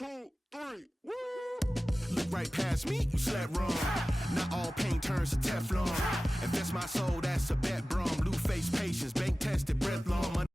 2, 3, woo! Look right past me, you slept wrong. Not all pain turns to Teflon. Invest my soul, that's a bet, brum. Blue face patience, bank tested, breath long.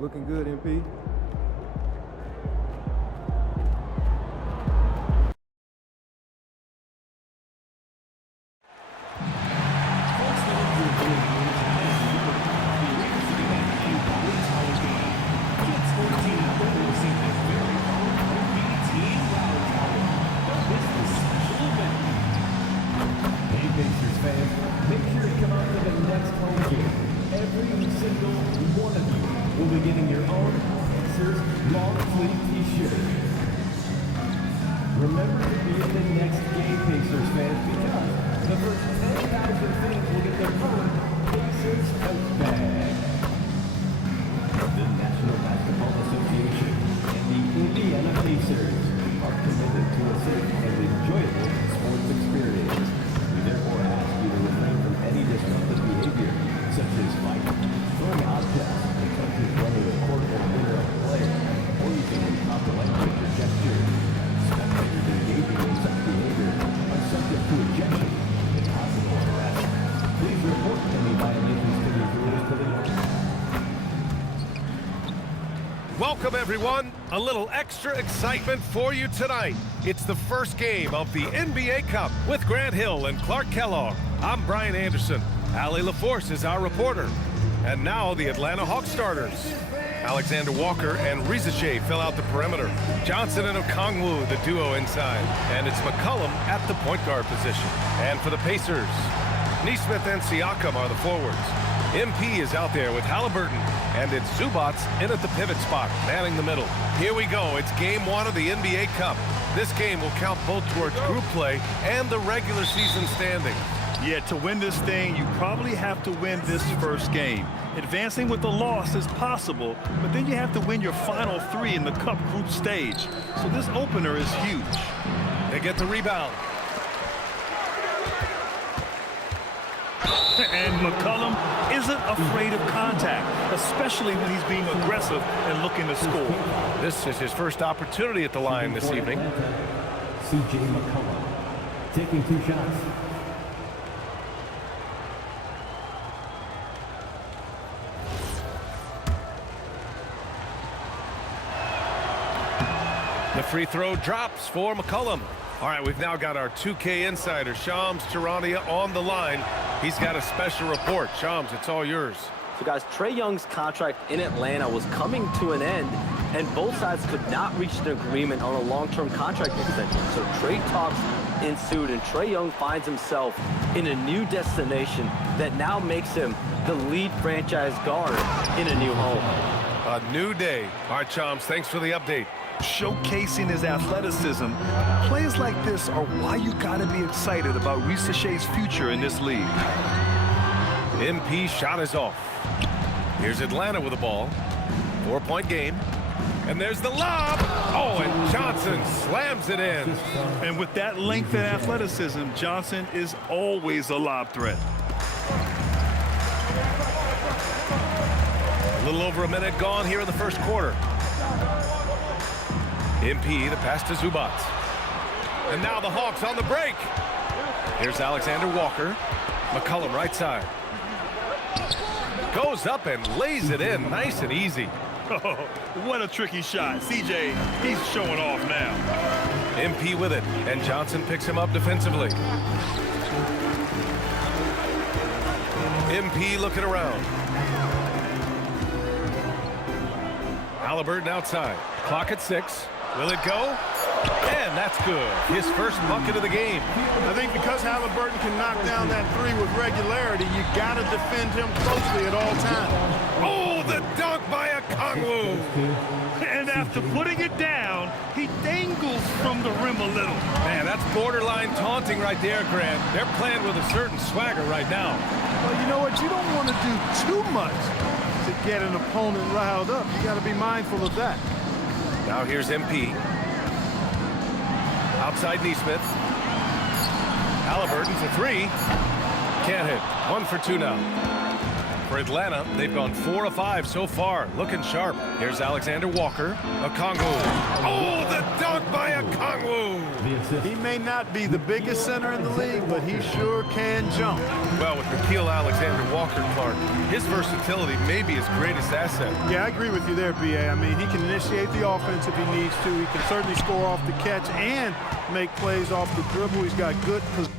Looking good, MP. Hey Pacers fans, make sure to come out to the next home single one of you will be getting your own Pacers long sleeve t-shirt. Remember to be in the next game, Pacers fans, because the first 10,000 fans will get their own Pacers tote bag. The National Basketball Association and the Indiana Pacers are committed to a safe and enjoyable sports experience. We therefore ask you to refrain from any disruptive behavior, such as fighting, throwing objects, attempting running a court or near a player, or using improper language or gestures. Spectators engaging in such behavior are subject to ejection and possible arrest. Please report any violations to these rules to the Welcome, everyone. A little extra excitement for you tonight. It's the first game of the NBA Cup with Grant Hill and Clark Kellogg. I'm Brian Anderson. Allie LaForce is our reporter. And now the Atlanta Hawks starters. Alexander Walker and Rizache fill out the perimeter. Johnson and Okongwu, the duo inside. And it's McCollum at the point guard position. And for the Pacers, Nesmith and Siakam are the forwards. MP is out there with Halliburton, and it's Zubats in at the pivot spot, manning the middle. Here we go. It's game one of the NBA Cup. This game will count both towards group play and the regular season standings. Yeah, to win this thing, you probably have to win this first game. Advancing with a loss is possible, but then you have to win your final three in the Cup group stage. So this opener is huge. They get the rebound. And McCollum isn't afraid of contact, especially when he's being aggressive and looking to score. This is his first opportunity at the line this evening. C.J. McCollum taking 2 shots. The free throw drops for McCollum. All right, we've now got our 2K insider, Shams Charania, on the line. He's got a special report. Shams, it's all yours. So, guys, Trae Young's contract in Atlanta was coming to an end, and both sides could not reach an agreement on a long-term contract extension. So trade talks ensued, and Trae Young finds himself in a new destination that now makes him the lead franchise guard in a new home. A new day. All right, Shams, thanks for the update. Showcasing his athleticism, plays like this are why you gotta be excited about Rizache's future in this league. MP shot is off. Here's Atlanta with the ball. 4-point game. And there's the lob. Oh, and Johnson slams it in. And with that length and athleticism, Johnson is always a lob threat. A little over a minute gone here in the first quarter. MP, the pass to Zubats. And now the Hawks on the break. Here's Alexander Walker. McCollum right side. Goes up and lays it in nice and easy. Oh, what a tricky shot. CJ, he's showing off now. MP with it, and Johnson picks him up defensively. MP looking around. Halliburton outside. Clock at 6. Will it go? And that's good. His first bucket of the game. I think because Halliburton can knock down that three with regularity, you got to defend him closely at all times. Oh, the dunk by Okongwu. And after putting it down, he dangles from the rim a little. Man, that's borderline taunting right there, Grant. They're playing with a certain swagger right now. Well, you know what? You don't want to do too much to get an opponent riled up. You got to be mindful of that. Now here's MP. Outside Nesmith. Halliburton for 3. Can't hit. 1 for 2 now. For Atlanta, they've gone 4 of 5 so far. Looking sharp. Here's Alexander Walker. Okongwu. Oh, the dunk by Okongwu. He may not be the biggest center in the league, but he sure can jump. Well, with Nickeil Alexander-Walker, Clark, his versatility may be his greatest asset. Yeah, I agree with you there, B.A. I mean, he can initiate the offense if he needs to. He can certainly score off the catch and make plays off the dribble. He's got good position.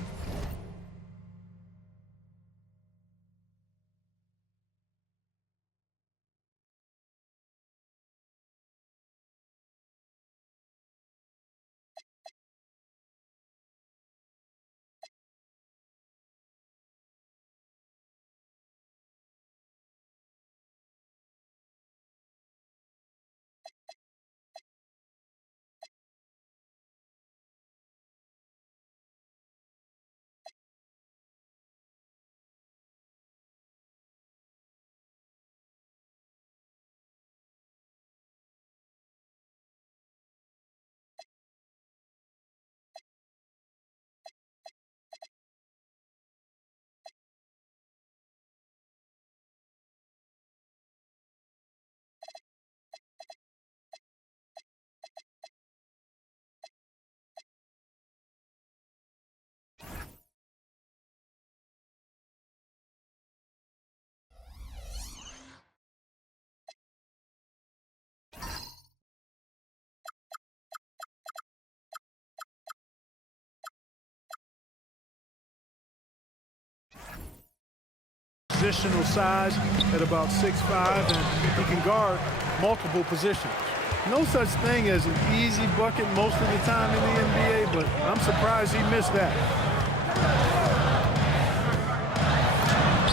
positional size at about 6'5", and he can guard multiple positions. No such thing as an easy bucket most of the time in the NBA, but I'm surprised he missed that.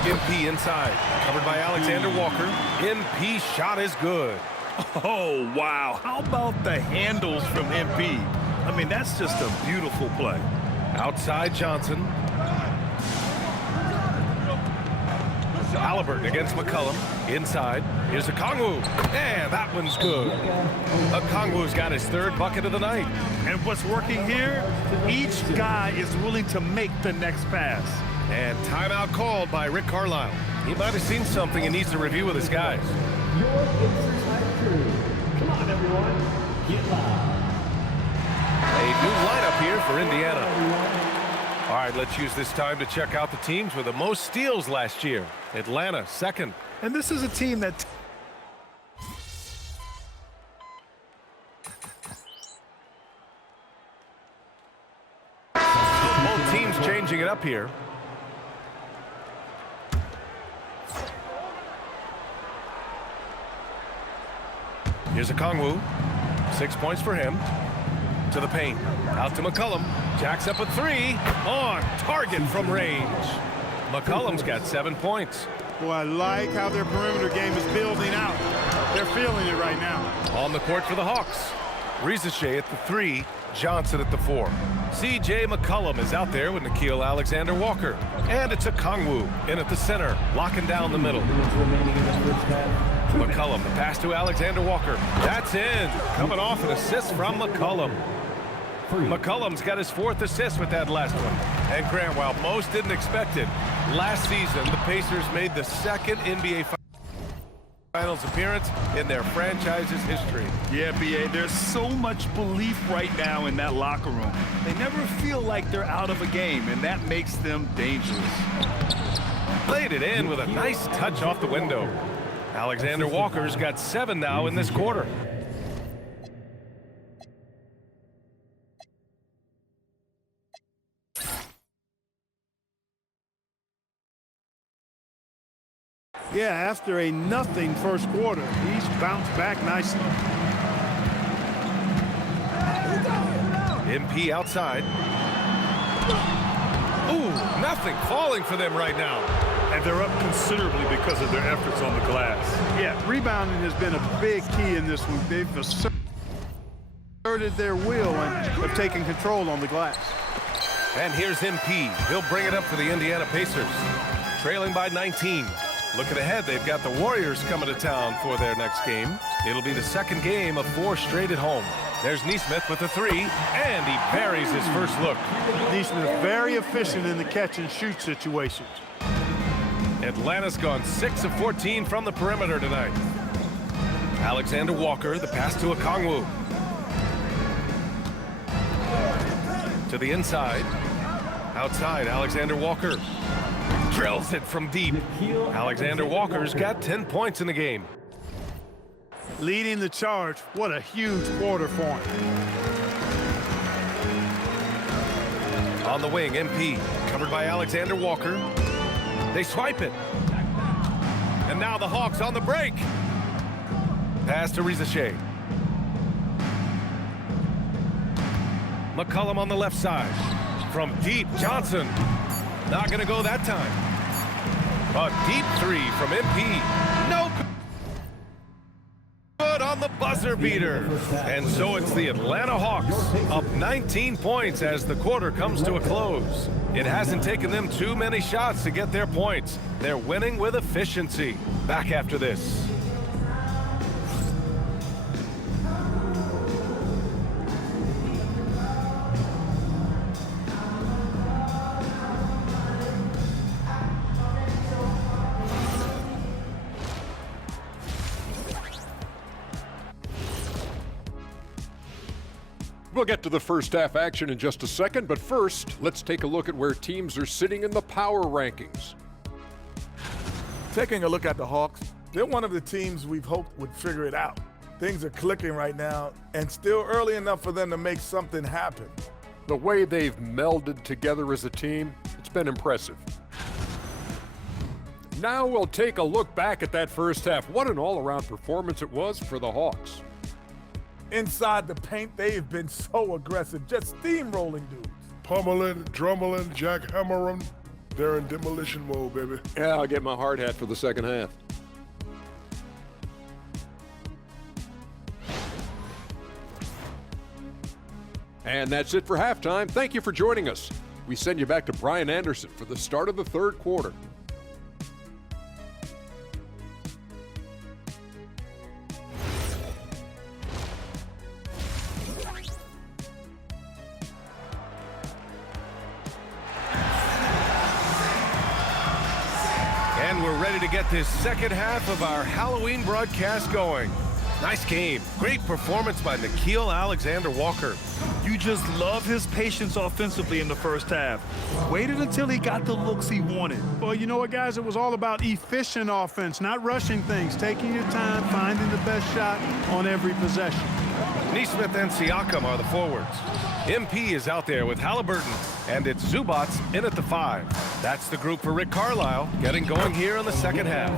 MP inside, covered by Alexander Walker. MP shot is good. Oh, wow. How about the handles from MP? I mean, that's just a beautiful play. Outside Johnson. Halliburton against McCollum. Inside. Here's Okongwu. And that one's good. Okongwu's got his third bucket of the night. And what's working here? Each guy is willing to make the next pass. And timeout called by Rick Carlisle. He might have seen something and needs to review with his guys. Your Pacers Hype Crew. Come on, everyone. Get loud. A new lineup here for Indiana. All right, let's use this time to check out the teams with the most steals last year. Atlanta, second. And this is a team that... Both teams changing it up here. Here's Okongwu. 6 points for him. To the paint. Out to McCollum. Jacks up a three. On target from range. McCollum's got 7 points. Boy, I like how their perimeter game is building out. They're feeling it right now. On the court for the Hawks. Rizachet at the 3. Johnson at the 4. C.J. McCollum is out there with Nickeil Alexander-Walker. And it's Okongwu in at the center, locking down the middle. McCollum, the pass to Alexander-Walker. That's in. Coming off an assist from McCollum. McCollum's got his 4th assist with that last one. And Grant, while most didn't expect it, last season the Pacers made the 2nd NBA Finals appearance in their franchise's history. Yeah, B.A., there's so much belief right now in that locker room. They never feel like they're out of a game, and that makes them dangerous. Played it in with a nice touch off the window. Alexander Walker's got 7 now in this quarter. Yeah, after a nothing first quarter, he's bounced back nicely. MP outside. Ooh, nothing falling for them right now. And they're up considerably because of their efforts on the glass. Yeah, rebounding has been a big key in this one. They've asserted their will and have taken control on the glass. And here's MP. He'll bring it up for the Indiana Pacers. Trailing by 19. Looking ahead, they've got the Warriors coming to town for their next game. It'll be the 2nd game of 4 straight at home. There's Nesmith with the 3, and he buries his first look. Nesmith very efficient in the catch-and-shoot situations. Atlanta's gone 6 of 14 from the perimeter tonight. Alexander Walker, the pass to Okongwu. To the inside. Outside, Alexander Walker. Drills it from deep. Alexander Walker's got 10 points in the game. Leading the charge. What a huge quarter for him. On the wing, MP. Covered by Alexander Walker. They swipe it. And now the Hawks on the break. Pass to Rizachet. McCollum on the left side. From deep, Johnson. Not going to go that time. A deep 3 from MP. No good on the buzzer beater. And so it's the Atlanta Hawks up 19 points as the quarter comes to a close. It hasn't taken them too many shots to get their points. They're winning with efficiency. Back after this. We'll get to the first half action in just a second, but first, let's take a look at where teams are sitting in the power rankings. Taking a look at the Hawks, they're one of the teams we've hoped would figure it out. Things are clicking right now, and still early enough for them to make something happen. The way they've melded together as a team, it's been impressive. Now we'll take a look back at that first half. What an all-around performance it was for the Hawks. Inside the paint, they've been so aggressive, just steamrolling dudes. Pummeling, drummeling, jackhammering. They're in demolition mode, baby. Yeah, I'll get my hard hat for the second half. And that's it for halftime. Thank you for joining us. We send you back to Brian Anderson for the start of the third quarter. And we're ready to get this second half of our Halloween broadcast going. Nice game. Great performance by Nickeil Alexander-Walker. You just love his patience offensively in the first half. Waited until he got the looks he wanted. Well, you know what, guys? It was all about efficient offense, not rushing things, taking your time, finding the best shot on every possession. Neesmith and Siakam are the forwards. MP is out there with Halliburton, and it's Zubats in at the 5. That's the group for Rick Carlisle, getting going here in the second half.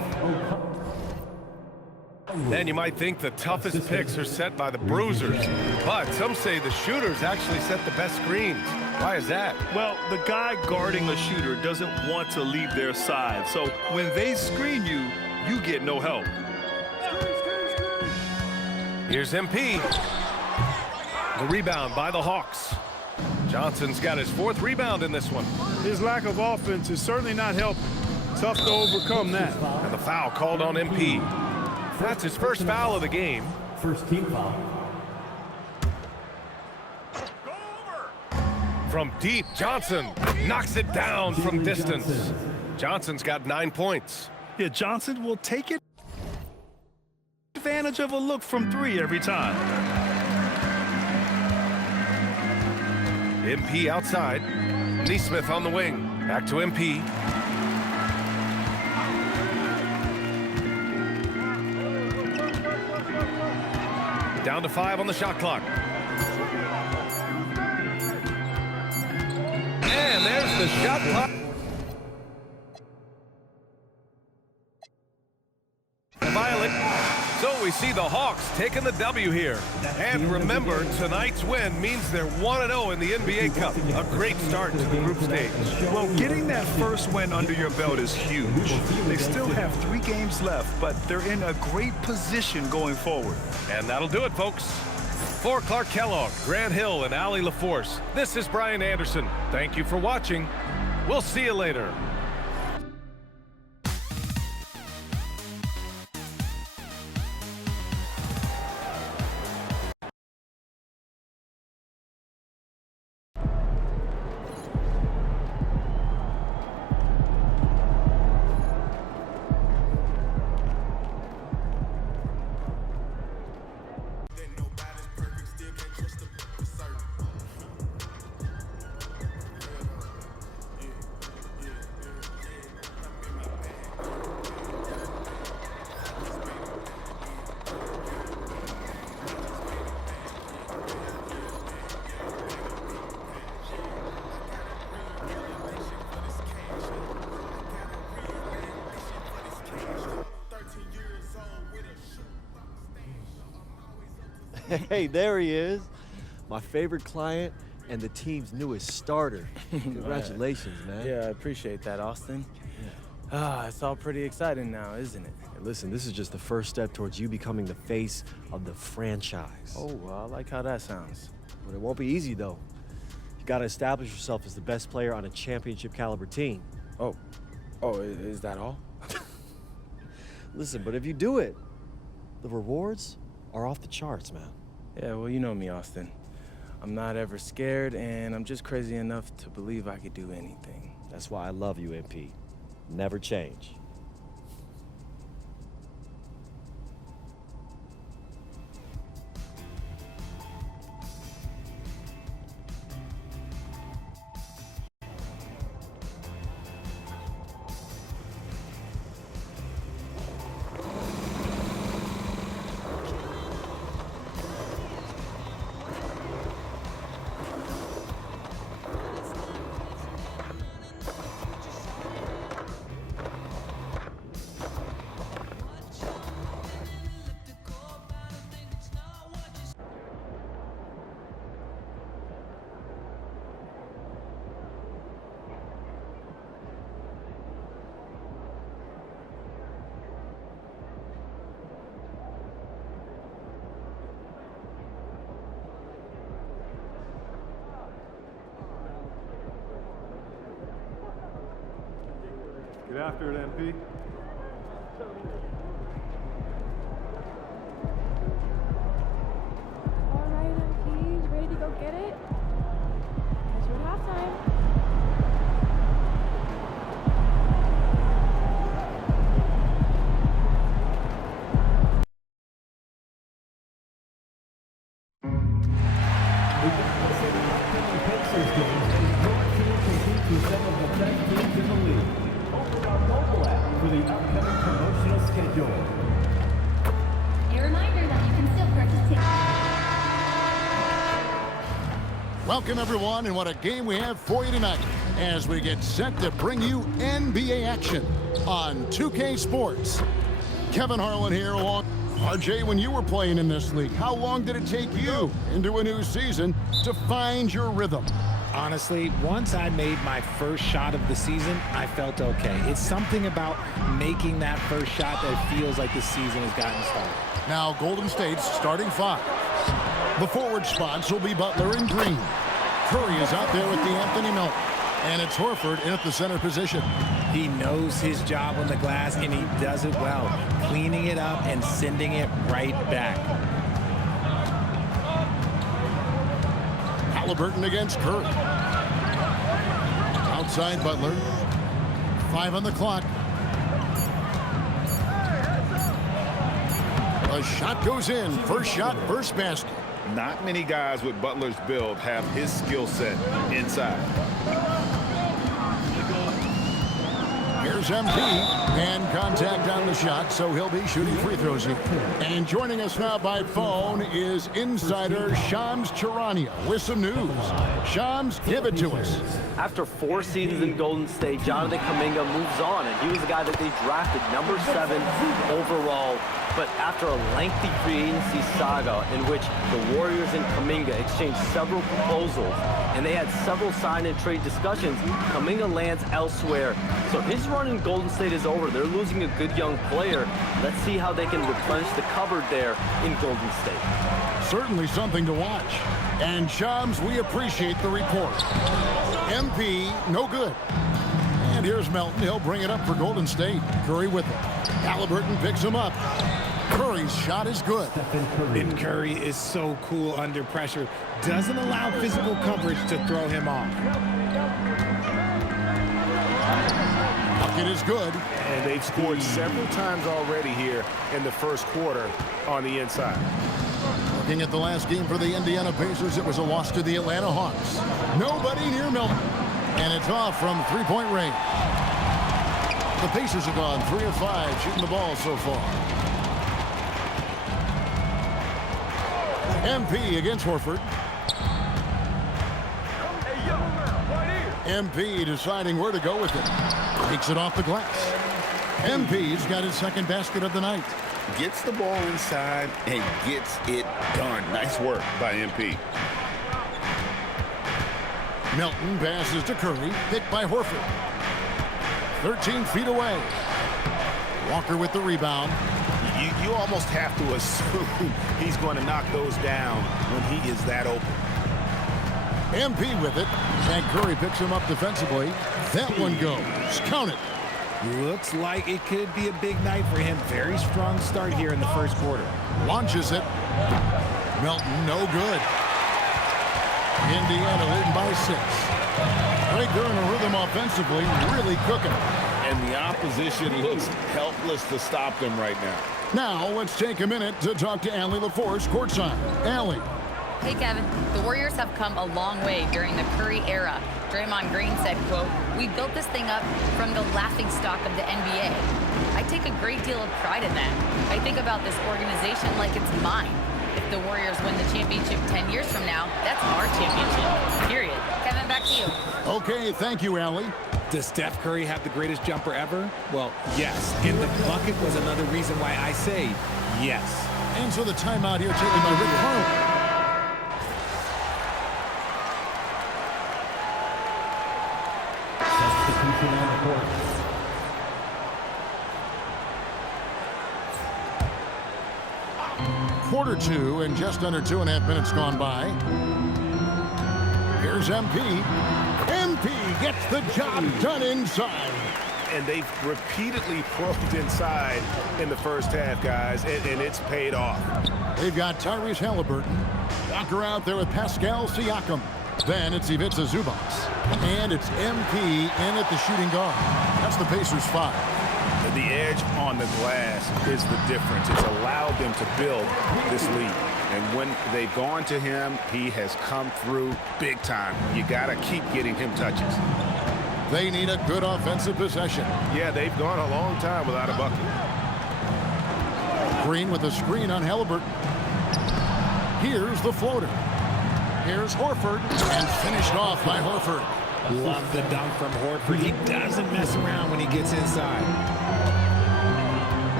Then you might think the toughest picks are set by the bruisers, but some say the shooters actually set the best screens. Why is that? Well, the guy guarding a shooter doesn't want to leave their side, so when they screen you, you get no help. Here's MP. The rebound by the Hawks. Johnson's got his 4th rebound in this one. His lack of offense is certainly not helping. Tough to overcome that. And the foul called on MP. That's his first foul of the game. First team foul. From deep, Johnson knocks it down from distance. Johnson's got 9 points. Yeah, Johnson will take it advantage of a look from 3 every time. MP outside. Neesmith on the wing. Back to MP. Down to 5 on the shot clock. And there's the shot clock. Violet. So we see the Hawks taking the W here. And remember, tonight's win means they're 1-0 in the NBA Cup. A great start to the group stage. Well, getting that first win under your belt is huge. They still have 3 games left, but they're in a great position going forward. And that'll do it, folks. For Clark Kellogg, Grant Hill, and Allie LaForce, this is Brian Anderson. Thank you for watching. We'll see you later. Hey, there he is. My favorite client and the team's newest starter. Congratulations, man. Yeah, I appreciate that, Austin. It's all pretty exciting now, isn't it? Hey, listen, this is just the first step towards you becoming the face of the franchise. Oh, well, I like how that sounds. But it won't be easy, though. You got to establish yourself as the best player on a championship-caliber team. Oh, is that all? Listen, but if you do it, the rewards are off the charts, man. Yeah, well, you know me, Austin. I'm not ever scared, and I'm just crazy enough to believe I could do anything. That's why I love you, MP. Never change. Get after it, MP. All right, MPs, ready to go get it? Guess we're at halftime. Pacers games as your team competes with some of the best teams in the league. Open our mobile app for the upcoming promotional schedule. A reminder that you can still purchase tickets. Welcome, everyone, and what a game we have for you tonight as we get set to bring you NBA action on 2K Sports. Kevin Harlan here along. RJ, when you were playing in this league, how long did it take you into a new season to find your rhythm? Honestly, once I made my first shot of the season, I felt okay. It's something about making that first shot that feels like the season has gotten started. Now, Golden State's starting five. The forward spots will be Butler and Green. Curry is out there with Anthony Melton. And it's Horford in at the center position. He knows his job on the glass, and he does it well, cleaning it up and sending it right back. Halliburton against Curry. Outside Butler. 5 on the clock. A shot goes in. First shot, first basket. Not many guys with Butler's build have his skill set inside. Here's MP, and contact on the shot, so he'll be shooting free throws here. And joining us now by phone is insider Shams Charania with some news. Shams, give it to us. After 4 seasons in Golden State, Jonathan Kuminga moves on, and he was a guy that they drafted number 7 overall. But after a lengthy free agency saga in which the Warriors and Kuminga exchanged several proposals, and they had several sign and trade discussions, Kuminga lands elsewhere. So his run in Golden State is over. They're losing a good young player. Let's see how they can replenish the cupboard there in Golden State. Certainly something to watch. And Shams, we appreciate the report. MP, no good. And here's Melton. He'll bring it up for Golden State. Curry with it. Halliburton picks him up. Curry's shot is good. And Curry is so cool under pressure. Doesn't allow physical coverage to throw him off. Bucket is good. And they've scored several times already here in the first quarter on the inside. Looking at the last game for the Indiana Pacers, it was a loss to the Atlanta Hawks. Nobody near Melton. And it's off from three-point range. The Pacers have gone 3 of 5 shooting the ball so far. MP against Horford. MP deciding where to go with it. Takes it off the glass. MP's got his second basket of the night. Gets the ball inside and gets it done. Nice work by MP. Melton passes to Curry, picked by Horford. 13 feet away. Walker with the rebound. You almost have to assume he's going to knock those down when he is that open. MP with it, and Curry picks him up defensively. That one goes. Count it. Looks like it could be a big night for him. Very strong start here in the first quarter. Launches it. Melton, no good. Indiana leading by 6. Right there in a rhythm offensively, really cooking. And the opposition looks helpless to stop them right now. Now, let's take a minute to talk to Allie LaForce courtside. Allie. Hey, Kevin. The Warriors have come a long way during the Curry era. Draymond Green said, quote, "We built this thing up from the laughingstock of the NBA." I take a great deal of pride in that. I think about this organization like it's mine. If the Warriors win the championship 10 years from now, that's our championship, period. Kevin, back to you. Okay, thank you, Allie. Does Steph Curry have the greatest jumper ever? Well, yes. And the bucket was another reason why I say yes. And so the timeout here taken by Rick Carlin. Substitution on the court. Quarter 2 and just under 2.5 minutes gone by. Here's MP. MP gets the job done inside. And they've repeatedly probed inside in the first half, guys, and it's paid off. They've got Tyrese Halliburton. Walker out there with Pascal Siakam. Then it's Ivica Zubac. And it's MP in at the shooting guard. That's the Pacers 5. The edge on the glass is the difference. It's allowed them to build this lead. And when they've gone to him, he has come through big time. You got to keep getting him touches. They need a good offensive possession. Yeah, they've gone a long time without a bucket. Green with a screen on Halliburton. Here's the floater. Here's Horford, and finished off by Horford. Love the dunk from Horford. He doesn't mess around when he gets inside.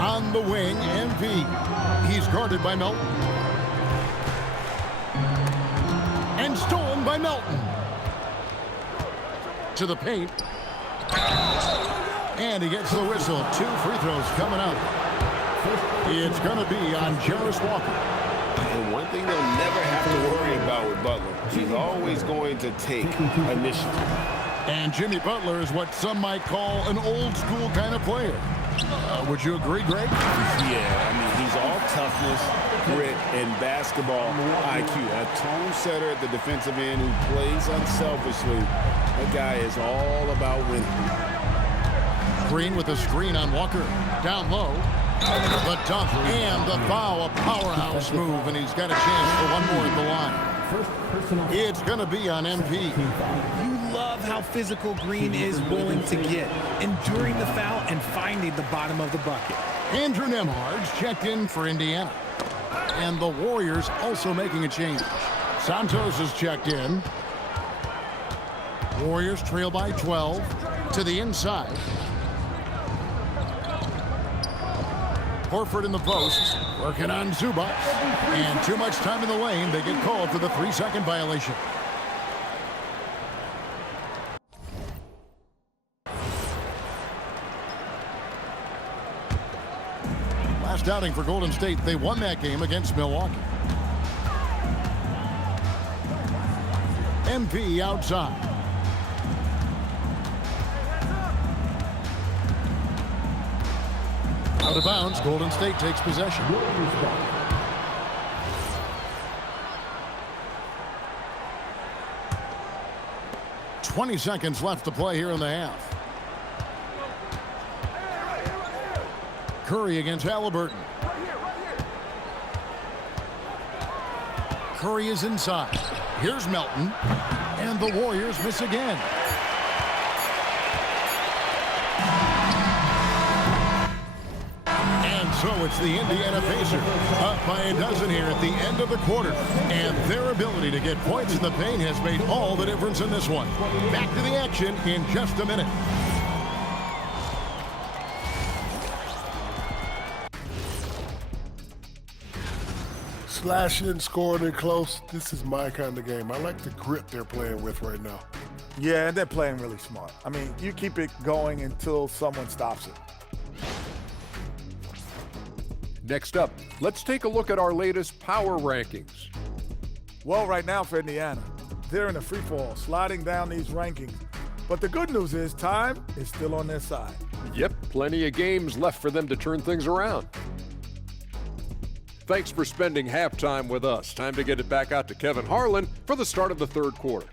On the wing, MP. He's guarded by Melton. And stolen by Melton. To the paint. And he gets the whistle. 2 free throws coming up. It's going to be on Jarris Walker. And one thing they'll never have to worry about with Butler, he's always going to take initiative. And Jimmy Butler is what some might call an old school kind of player. Would you agree, Greg? Yeah, I mean, he's all toughness, grit, and basketball IQ. A tone setter at the defensive end who plays unselfishly. That guy is all about winning. Green with a screen on Walker. Down low. The dunk and the foul. A powerhouse move, and he's got a chance for one more at the line. It's going to be on MP. You love how physical Green is willing to get, enduring the foul and finding the bottom of the bucket. Andrew Nembhard's checked in for Indiana. And the Warriors also making a change. Santos is checked in. Warriors trail by 12 to the inside. Horford in the post, working on Zubac. And too much time in the lane. They get called for the 3-second violation. Last outing for Golden State, they won that game against Milwaukee. MP outside. Out of bounds, Golden State takes possession. 20 seconds left to play here in the half. Curry against Halliburton. Curry is inside. Here's Melton. And the Warriors miss again. So it's the Indiana Pacers up by a dozen here at the end of the quarter. And their ability to get points in the paint has made all the difference in this one. Back to the action in just a minute. Slashing, scoring it close. This is my kind of game. I like the grit they're playing with right now. Yeah, and they're playing really smart. I mean, you keep it going until someone stops it. Next up, let's take a look at our latest power rankings. Well, right now for Indiana, they're in a free fall, sliding down these rankings. But the good news is time is still on their side. Yep, plenty of games left for them to turn things around. Thanks for spending halftime with us. Time to get it back out to Kevin Harlan for the start of the third quarter.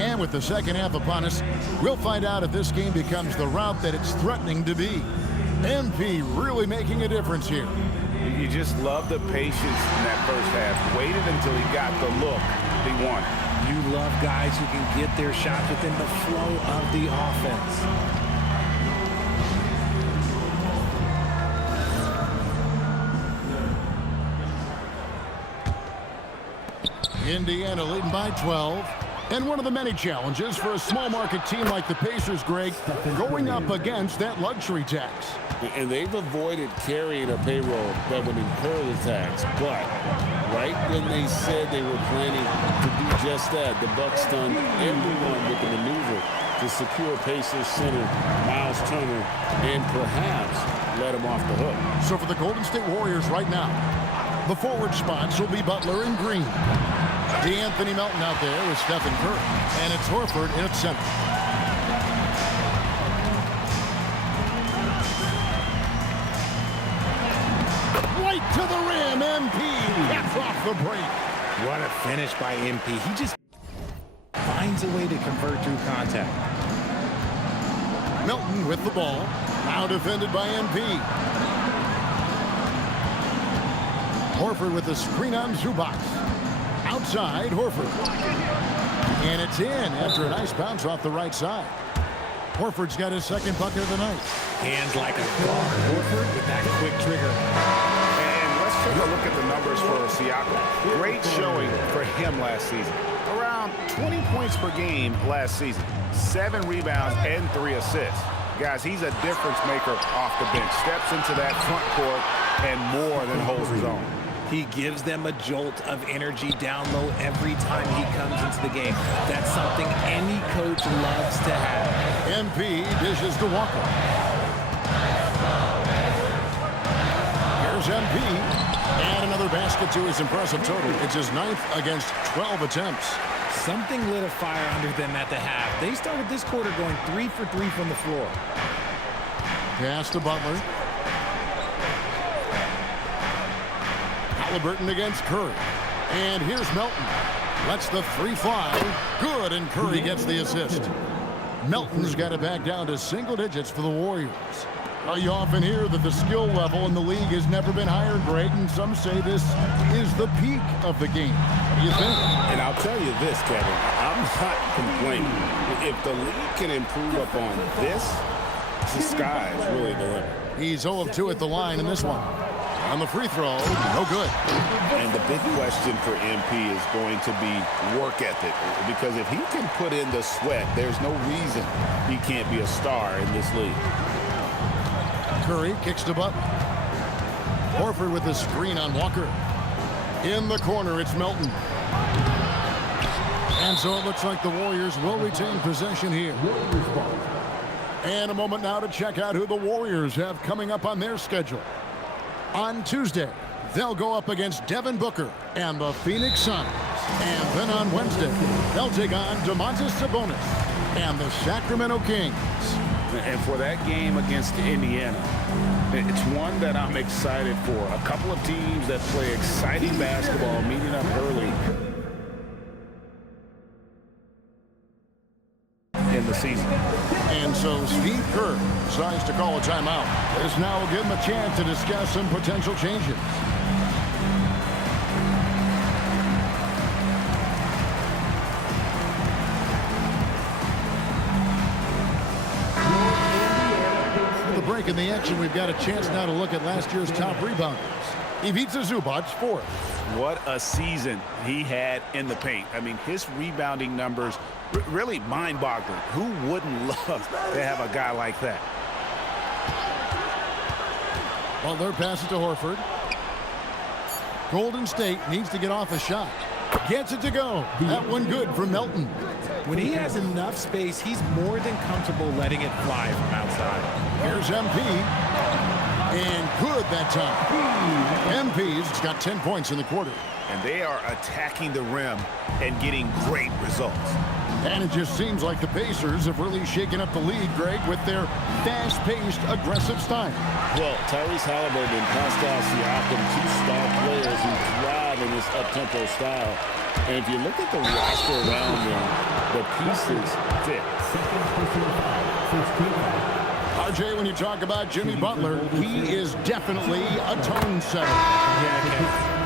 And with the second half upon us, we'll find out if this game becomes the route that it's threatening to be. MP really making a difference here. You just love the patience in that first half. Waited until he got the look he wanted. You love guys who can get their shots within the flow of the offense. Indiana leading by 12. And one of the many challenges for a small market team like the Pacers, Greg, going up against that luxury tax. And they've avoided carrying a payroll that would incur the tax. But right when they said they were planning to do just that, the Bucks done everyone with the maneuver to to secure Pacers center Miles Turner and perhaps let him off the hook. So for the Golden State Warriors right now, the forward spots will be Butler and Green. DeAnthony Melton out there with Stephen Curry. And it's Horford in at center. Right to the rim, MP caps off the break. What a finish by MP. He just finds a way to convert through contact. Melton with the ball. Now defended by MP. Horford with the screen on Zubac. Outside, Horford. And it's in after a nice bounce off the right side. Horford's got his second bucket of the night. Hands like a guard. Horford with that quick trigger. And let's take a look at the numbers for Siakam. Great showing for him last season. Around 20 points per game last season. 7 rebounds and 3 assists. Guys, he's a difference maker off the bench. Steps into that front court and more than holds his own. He gives them a jolt of energy down low every time he comes into the game. That's something any coach loves to have. MP dishes to Walker. Here's MP. And another basket to his impressive total. It's his 9th against 12 attempts. Something lit a fire under them at the half. They started this quarter going 3 for 3 from the floor. Pass to Butler. Halliburton against Curry. And here's Melton. Lets the 3 fly. Good, and Curry gets the assist. Melton's got it back down to single digits for the Warriors. You often hear that the skill level in the league has never been higher, Greg, and some say this is the peak of the game. What do you think? And I'll tell you this, Kevin, I'm not complaining. If the league can improve upon this, the sky is really the limit. He's 0 of 2 at the line in this one. On the free throw, no good. And the big question for MP is going to be work ethic. Because if he can put in the sweat, there's no reason he can't be a star in this league. Curry kicks to Butler. Horford with the screen on Walker. In the corner, it's Melton. And so it looks like the Warriors will retain possession here. And a moment now to check out who the Warriors have coming up on their schedule. On Tuesday, they'll go up against Devin Booker and the Phoenix Suns. And then on Wednesday, they'll take on Domantas Sabonis and the Sacramento Kings. And for that game against Indiana, it's one that I'm excited for. A couple of teams that play exciting basketball, meeting up early in the season. And so Steve Kerr decides to call a timeout. This now will give him a chance to discuss some potential changes. In the action, we've got a chance now to look at last year's top rebounders. Ivica Zubac, 4th. What a season he had in the paint. I mean, his rebounding numbers really mind-boggling. Who wouldn't love to have a guy like that? Butler passes to Horford. Golden State needs to get off a shot. Gets it to go. That one good for Melton. When he has enough space, he's more than comfortable letting it fly from outside. Here's MP. And good that time. MP's got 10 points in the quarter. And they are attacking the rim and getting great results. And it just seems like the Pacers have really shaken up the league, Greg, with their fast-paced, aggressive style. Well, Tyrese Halliburton and Pascal Siakam, 2 star players who thrive in this up-tempo style. And if you look at the roster around them, the pieces fit. RJ, when you talk about Jimmy Butler, he is definitely a tone setter. Yeah,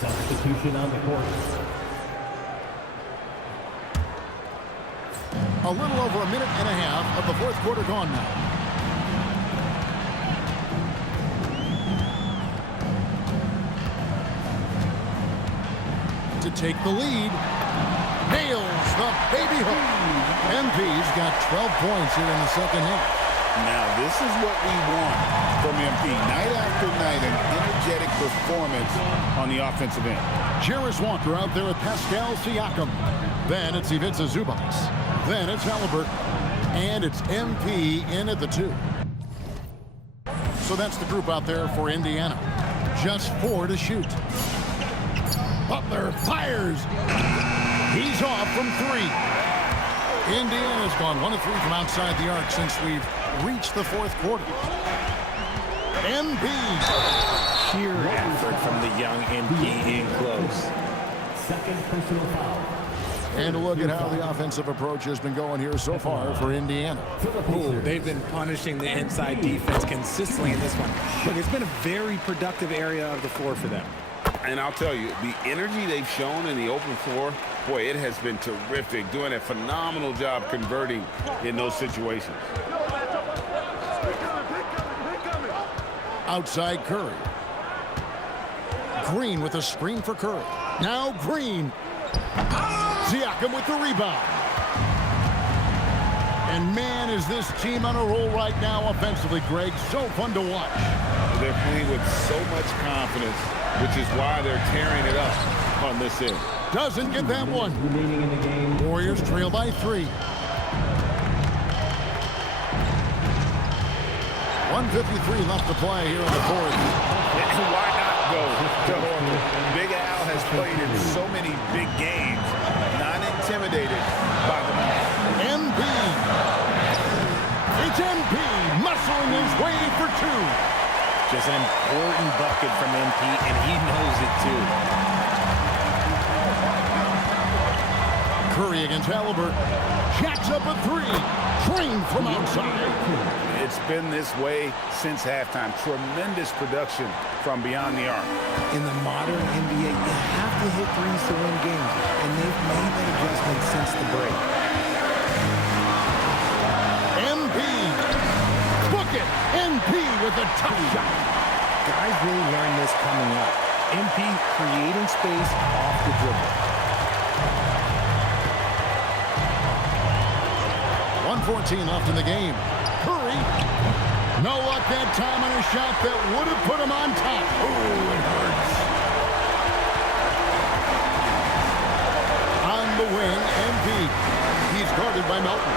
Substitution on the court. A little over a minute and a half of the 4th quarter gone now. To take the lead. Nails the baby hook. MP's got 12 points here in the second half. Now, this is what we want from MP. Night after night, an energetic performance on the offensive end. Jarris Walker out there with Pascal Siakam. Then it's Ivica Zubac. Then it's Halliburton. And it's MP in at the 2. So that's the group out there for Indiana. Just 4 to shoot. Butler fires. He's off from 3. Indiana's gone 1 of 3 from outside the arc since we've reached the 4th quarter. NB. Sheer effort from the young NB in close. Second personal foul. And a look at how the offensive approach has been going here so far for Indiana. Ooh, they've been punishing the inside defense consistently in this one. Look, it's been a very productive area of the floor for them. And I'll tell you, the energy they've shown in the open floor, boy, it has been terrific. Doing a phenomenal job converting in those situations. Outside Curry. Green with a screen for Curry. Now Green. Siakam with the rebound. And man, is this team on a roll right now offensively, Greg. So fun to watch. They're playing with so much confidence, which is why they're tearing it up on this end. Doesn't get that one. Warriors trail by 3. 1:53 left to play here in the 4th. Why not go? Big Al has played in so many big games, not intimidated by the moment. NB. It's NB muscling his way for 2. Just an important bucket from MP, and he knows it too. Curry against Halliburton. Jacks up a 3. Trained from outside. It's been this way since halftime. Tremendous production from beyond the arc. In the modern NBA, you have to hit threes to win games, and they've made that adjustment since the break. NB. Book it. NB with a tough shot. Guys really learned this coming up. MP creating space off the dribble. 1:14 left in the game. Curry. No luck that time on a shot that would have put him on top. Oh, it hurts. On the wing, MP. He's guarded by Melton.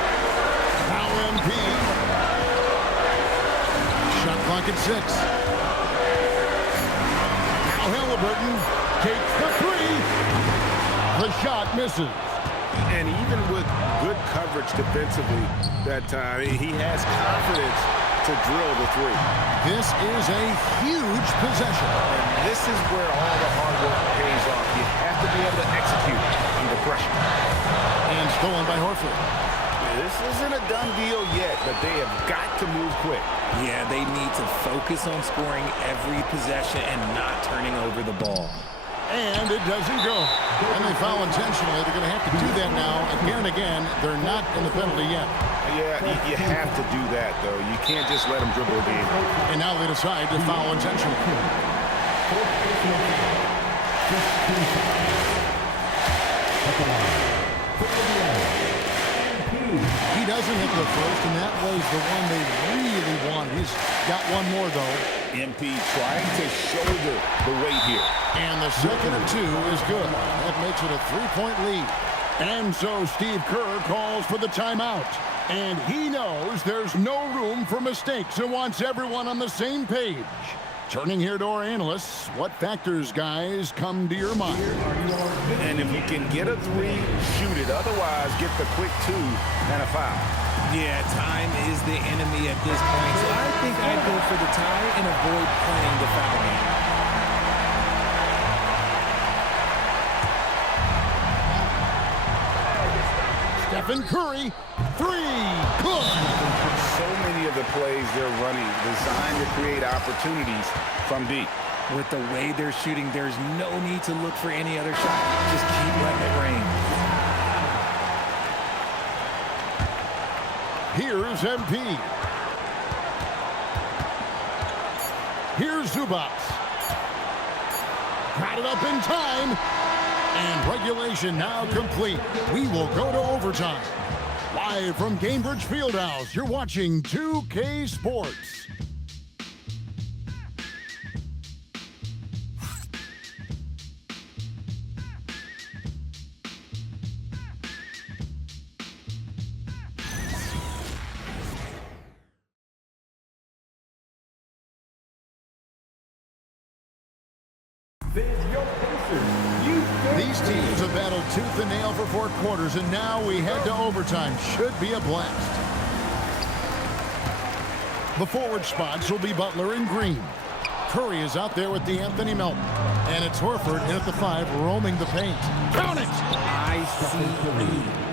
Now MP. Shot clock at 6. Now Halliburton takes the 3. The shot misses. And even with good coverage defensively that time, he has confidence to drill the 3. This is a huge possession. And this is where all the hard work pays off. You have to be able to execute under pressure. And stolen by Horford. This isn't a done deal yet, but they have got to move quick. Yeah, they need to focus on scoring every possession and not turning over the ball. And it doesn't go. And they foul intentionally. They're going to have to do that now again and again. They're not in the penalty yet. Yeah, you have to do that, though. You can't just let them dribble again. And now they decide to foul intentionally. He doesn't hit the first, and that was the one they really wanted. He's got one more, though. MP trying to shoulder the weight here. And the second of 2 is good. That makes it a 3-point lead. And so Steve Kerr calls for the timeout. And he knows there's no room for mistakes and wants everyone on the same page. Turning here to our analysts, what factors, guys, come to your mind? And if you can get a 3, shoot it. Otherwise, get the quick 2 and a foul. Yeah, time is the enemy at this point, so I think I'd go for the tie and avoid playing the foul game. Stephen Curry, 3, good. So many of the plays they're running designed to create opportunities from deep. With the way they're shooting, there's no need to look for any other shot. Just keep letting it rain. Here's MP. Here's Zubac. Got it up in time. And regulation now complete. We will go to overtime. Live from Cambridge Fieldhouse, you're watching 2K Sports. These teams have battled tooth and nail for 4 quarters, and now we head to overtime. Should be a blast. The forward spots will be Butler and Green. Curry is out there with D'Anthony Melton. And it's Horford in at the 5, roaming the paint. Count it!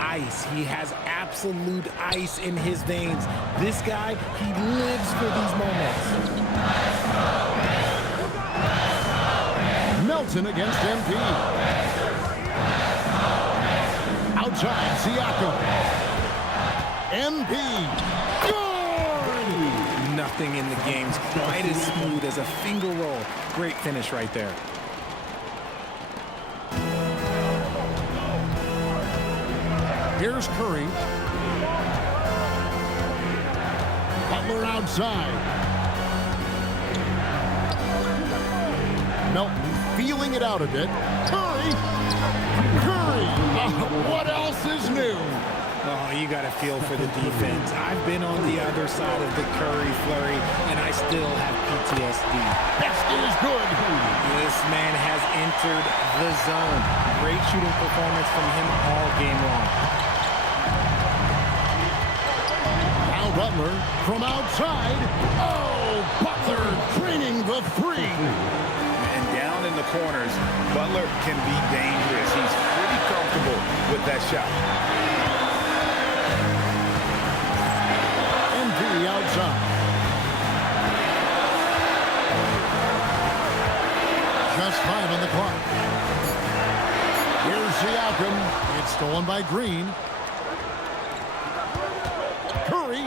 Ice. He has absolute ice in his veins. This guy, he lives for these moments. Melton against MP. Outside, Siakam. MP. Good! Nothing in the game's quite as smooth as a finger roll. Great finish right there. Here's Curry. Butler outside. Melton feeling it out a bit. Curry! What else is new? Oh, you got to feel for the defense. I've been on the other side of the Curry flurry, and I still have PTSD. Best is good. This man has entered the zone. Great shooting performance from him all game long. Now Butler from outside. Oh, Butler draining the 3. And down in the corners, Butler can be dangerous. He's pretty comfortable with that shot. NB outside. Just 5 on the clock. Here's Siakam. It's stolen by Green. Curry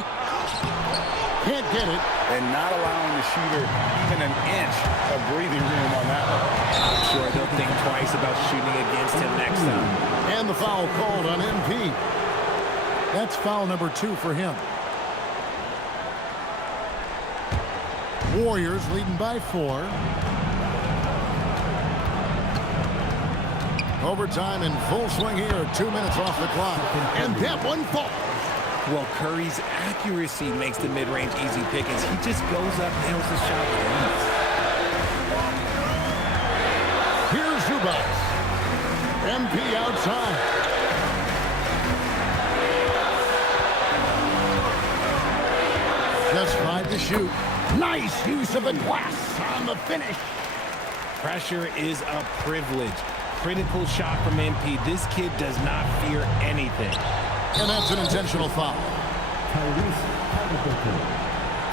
can't get it. And not allowing the shooter even an inch of breathing room on that one. I'm sure they'll think twice about shooting against him next time. And the foul called on MP. That's foul number 2 for him. Warriors leading by 4. Overtime in full swing here. 2 minutes off the clock. And that one falls. Well, Curry's accuracy makes the mid-range easy pickings. He just goes up, nails the shot with ease. Here's Zubac. MP outside. Just 5 to shoot. Nice use of the glass on the finish. Pressure is a privilege. Critical shot from MP. This kid does not fear anything. And that's an intentional foul.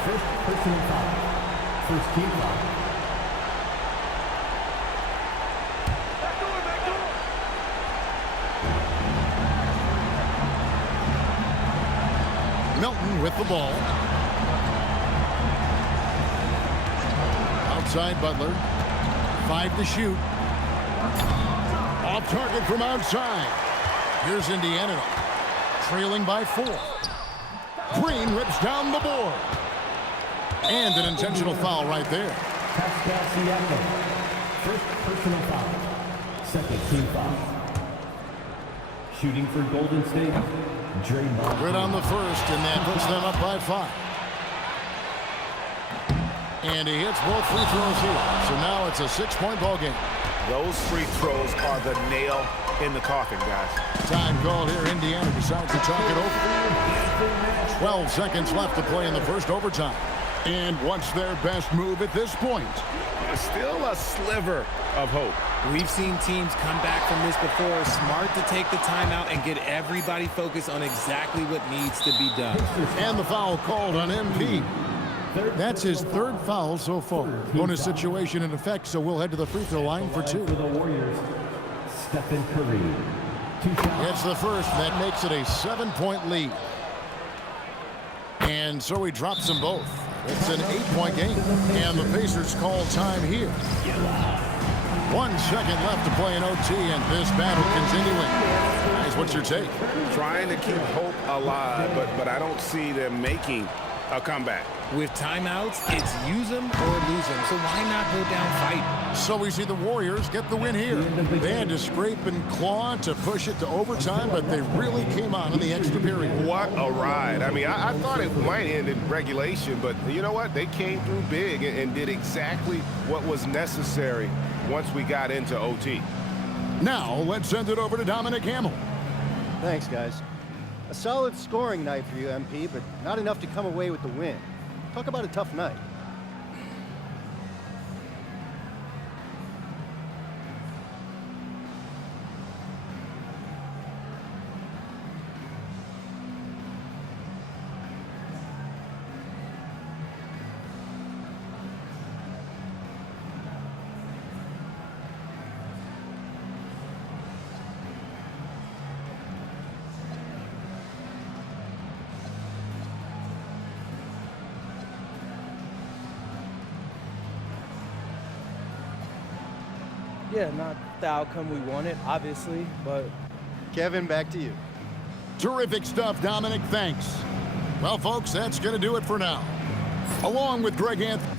First personal foul. First team foul. Melton with the ball. Outside Butler. 5 to shoot. Off target from outside. Here's Indiana. Trailing by 4. Green rips down the board. And an intentional foul right there. Pascal Siakam. First personal foul. Second team foul. Shooting for Golden State. Draymond. Good on the first, and that puts them up by 5. And he hits both free throws here. So now it's a 6-point ball game. Those free throws are the nail in the coffin, guys. Time called here. Indiana decides to talk it over. 12 seconds left to play in the first overtime. And what's their best move at this point? Still a sliver of hope. We've seen teams come back from this before. Smart to take the timeout and get everybody focused on exactly what needs to be done. And the foul called on MP. That's his 3rd foul so far. Bonus situation in effect, so we'll head to the free throw line for 2. For the Warriors, Stephen Curry. It's the first. That makes it a 7-point lead. And so he drops them both. It's an 8-point game. And the Pacers call time here. 1 second left to play in OT, and this battle continuing. Guys, what's your take? Trying to keep hope alive, but I don't see them making a comeback. With timeouts, it's use them or lose them. So why not go down fighting? So we see the Warriors get the win here. They had to scrape and claw to push it to overtime, but they really came on in the extra period. What a ride. I mean, I thought it might end in regulation, but you know what? They came through big and did exactly what was necessary once we got into OT. Now, let's send it over to Dominic Hamill. Thanks, guys. A solid scoring night for you, MP, but not enough to come away with the win. Talk about a tough night. Yeah, not the outcome we wanted, obviously, but... Kevin, back to you. Terrific stuff, Dominic. Thanks. Well, folks, that's going to do it for now. Along with Greg Anthony.